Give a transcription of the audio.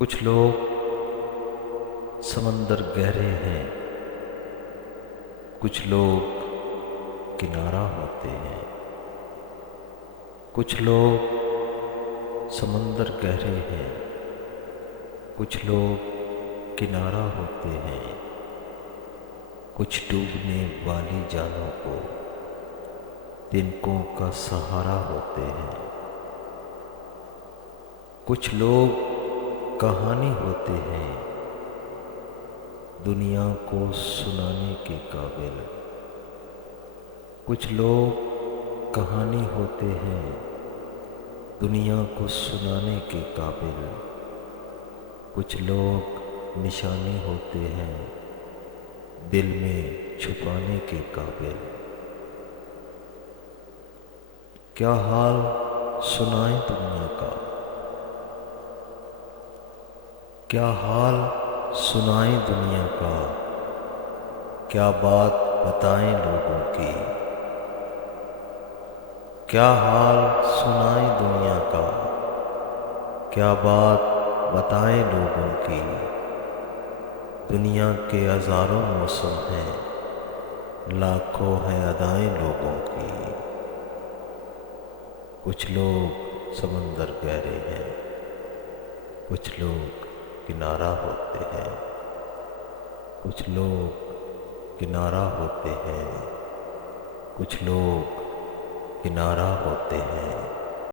कुछ लोग समंदर गहरे हैं, कुछ लोग किनारा होते हैं। कुछ लोग समंदर गहरे हैं, कुछ लोग किनारा होते हैं। कुछ डूबने वाली जानों को तिनकों का सहारा होते हैं। कुछ लोग कहानी होते हैं, दुनिया को सुनाने के काबिल। कुछ लोग कहानी होते हैं, दुनिया को सुनाने के काबिल। कुछ लोग निशाने होते हैं, दिल में छुपाने के काबिल। क्या हाल सुनाए दुनिया का, क्या हाल सुनाए दुनिया का, क्या बात बताएं लोगों की। क्या हाल सुनाए दुनिया का, क्या बात बताएं लोगों की। दुनिया के हजारों मौसम हैं, लाखों हैं अदाएं लोगों की। कुछ लोग समंदर गहरे हैं, कुछ लोग किनारा होते हैं। कुछ लोग किनारा होते हैं, कुछ लोग किनारा होते हैं।